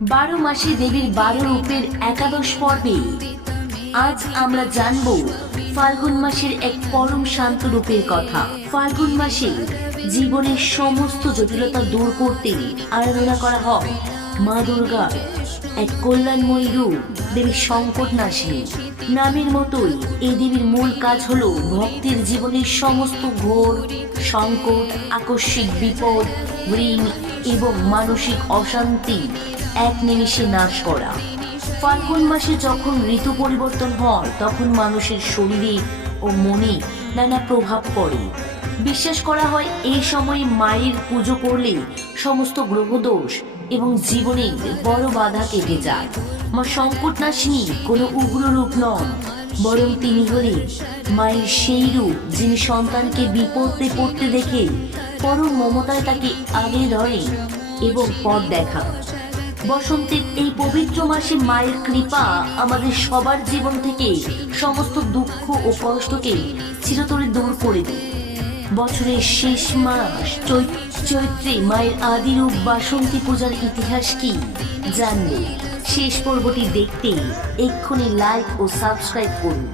বারো মাসে দেবীর 12 রূপের একাদশ পর্বে আজ আমরা জানব ফাল্গুন মাসের এক পরম শান্ত রূপের কথা। ফাল্গুন মাসে জীবনের সমস্ত জটিলতা দূর করতে আরাধনা করা হয় মা দুর্গার এক কল্যাণময়ী রূপ দেবী সংকট নাশিনী। নামের মতোই এই দেবীর মূল কাজ হলো ভক্তের জীবনের সমস্ত ঘোর সংকট, আকস্মিক বিপদ, ঋণ এবং মানসিক অশান্তি এক নিমিষে নাশ করা। ফাল্গুন মাসে যখন ঋতু পরিবর্তন হয় তখন মানুষের শরীরে ও মনে নানা প্রভাব পড়ে। বিশ্বাস করা হয় এই সময়ে মায়ের পুজো করলে সমস্ত গ্রহদোষ এবং জীবনে বড় বাধা কেটে যায়। মা সংকটনাশিনী কোনো উগ্র রূপ নন, বরং তিনি হলেন মায়ের সেই রূপ যিনি সন্তানকে বিপদে পড়তে দেখে পরম মমতায় তাকে আগলে ধরে এবং পথ দেখান। বসন্তের এই পবিত্র মাসে মায়ের কৃপা আমাদের সবার জীবন থেকে সমস্ত দুঃখ ও কষ্টকে চিরতরে দূর করে দেয়। বছরের শেষ মাস চৈত্রে মায়ের আদি রূপ বাসন্তী পূজার ইতিহাস কি জানলে শেষ পর্বটি দেখতে এক্ষুনি লাইক ও সাবস্ক্রাইব করুন।